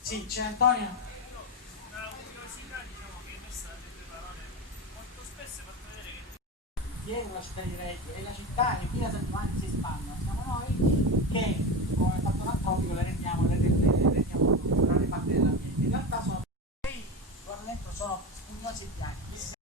Sì, c'è Antonio. Una curiosità, diciamo, che hai messo nelle tue parole molto spesso hai fatto vedere che Dietro la città di Reggio e la città in fino a San Giovanni si espande. Siamo noi che, come fatto antropico, le rendiamo naturali parte dell'ambiente. In realtà sono probabilmente sono spugnosi e bianchi.